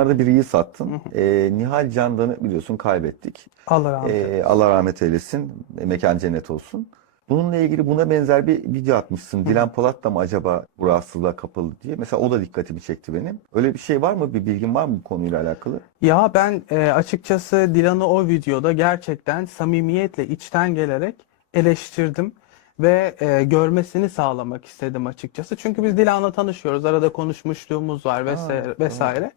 zamanlarda bir Reels attın. Ee, Nihal Candan'ı biliyorsun kaybettik. Allah rahmet eylesin. Ee, Allah rahmet eylesin. E, Mekan cennet olsun. Bununla ilgili buna benzer bir video atmışsın. Dilan Polat da mı acaba bu rahatsızlığa kapıldı diye. Mesela o da dikkatimi çekti benim. Öyle bir şey var mı? Bir bilgin var mı bu konuyla alakalı? Ya ben e, açıkçası Dilan'ı o videoda gerçekten samimiyetle içten gelerek eleştirdim ve e, görmesini sağlamak istedim açıkçası. Çünkü biz Dilan'la tanışıyoruz. Arada konuşmuşluğumuz var vesaire tamam. vesaire.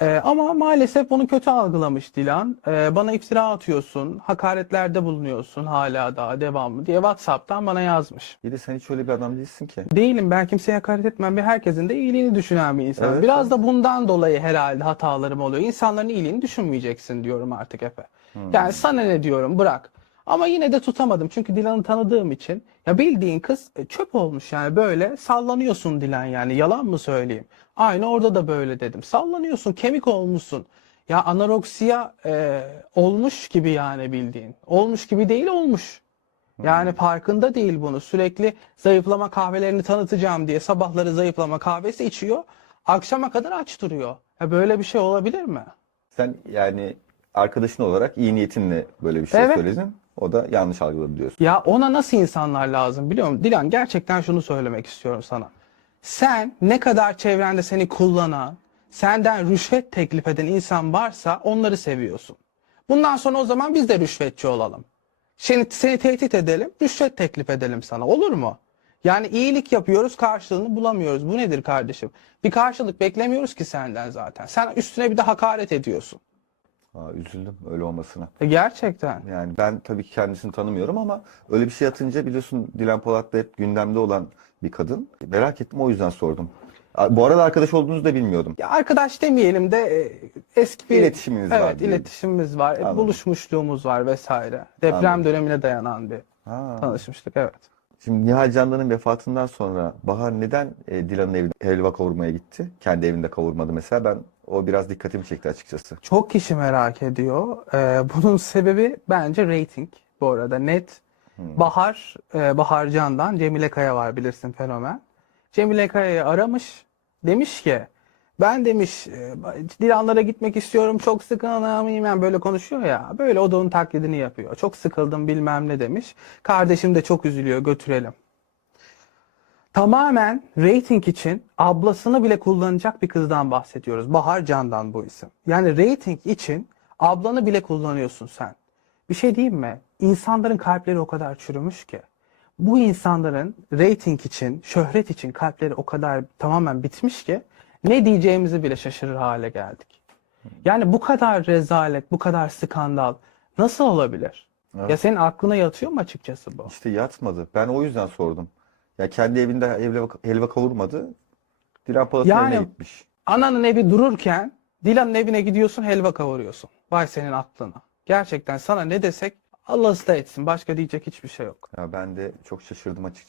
E, ama maalesef bunu kötü algılamış Dilan. E, bana iftira atıyorsun, hakaretlerde bulunuyorsun hala daha devamlı diye WhatsApp'tan bana yazmış. Bir de sen hiç öyle bir adam değilsin ki. Değilim ben kimseye hakaret etmem ve herkesin de iyiliğini düşünen bir insanım. Evet, Biraz evet. da bundan dolayı herhalde hatalarım oluyor. İnsanların iyiliğini düşünmeyeceksin diyorum artık Efe. Yani sana ne diyorum bırak. Ama yine de tutamadım çünkü Dilan'ı tanıdığım için. Ya bildiğin kız e, çöp olmuş yani böyle sallanıyorsun Dilan yani yalan mı söyleyeyim? Aynı orada da böyle dedim. Sallanıyorsun kemik olmuşsun. Ya anoreksiya e, olmuş gibi yani bildiğin. Olmuş gibi değil olmuş. Yani farkında değil bunu. Sürekli zayıflama kahvelerini tanıtacağım diye sabahları zayıflama kahvesi içiyor. Akşama kadar aç duruyor. Ya böyle bir şey olabilir mi? Sen yani arkadaşın olarak iyi niyetinle böyle bir şey Evet. söyledin. O da yanlış algıladı diyorsun. Ya ona nasıl insanlar lazım biliyor musun? Dilan gerçekten şunu söylemek istiyorum sana. Sen ne kadar çevrende seni kullanan, senden rüşvet teklif eden insan varsa onları seviyorsun. Bundan sonra o zaman biz de rüşvetçi olalım. Seni, seni tehdit edelim, rüşvet teklif edelim sana. Olur mu? Yani iyilik yapıyoruz, karşılığını bulamıyoruz. Bu nedir kardeşim? Bir karşılık beklemiyoruz ki senden zaten. Sen üstüne bir de hakaret ediyorsun. Aa, üzüldüm öyle olmasına. E gerçekten. Yani ben tabii ki kendisini tanımıyorum ama öyle bir şey atınca biliyorsun Dilan Polat da hep gündemde olan bir kadın. Merak ettim o yüzden sordum. Bu arada arkadaş olduğunuzu da bilmiyordum. Ya arkadaş demeyelim de e, eski bir İletişiminiz var evet, iletişimimiz var. E, Anladım. Buluşmuşluğumuz var vesaire. Deprem Anladım. dönemine dayanan bir Ha. tanışmıştık evet. Şimdi Nihal Candan'ın vefatından sonra Bahar neden e, Dilan'ın evine helva kavurmaya gitti? Kendi evinde kavurmadı mesela. Ben o biraz dikkatimi çekti açıkçası. Çok kişi merak ediyor. E, bunun sebebi bence rating bu arada net. Hmm. Bahar, e, Bahar Can'dan Cemile Kaya var bilirsin fenomen. Cemile Kaya'yı aramış. Demiş ki ben demiş e, Dilanlara gitmek istiyorum çok sıkıldım bilmem böyle konuşuyor ya. Böyle o da onun taklidini yapıyor. Çok sıkıldım bilmem ne demiş. Kardeşim de çok üzülüyor götürelim. Tamamen rating için ablasını bile kullanacak bir kızdan bahsediyoruz. Bahar Can'dan bu isim. Yani rating için ablanı bile kullanıyorsun sen. Bir şey diyeyim mi? İnsanların kalpleri o kadar çürümüş ki. Bu insanların rating için, şöhret için kalpleri o kadar tamamen bitmiş ki ne diyeceğimizi bile şaşırır hale geldik. Yani bu kadar rezalet, bu kadar skandal nasıl olabilir? Evet. Ya senin aklına yatıyor mu açıkçası bu? İşte yatmadı. Ben o yüzden sordum. Ya kendi evinde helva, helva kavurmadı. Dilan Polat'ın Yani- evine gitmiş. Ananın evi dururken Dilan'ın evine gidiyorsun helva kavuruyorsun. Vay senin aklına. Gerçekten sana ne desek Allah ıslah etsin. Başka diyecek hiçbir şey yok. Ya ben de çok şaşırdım açıkçası.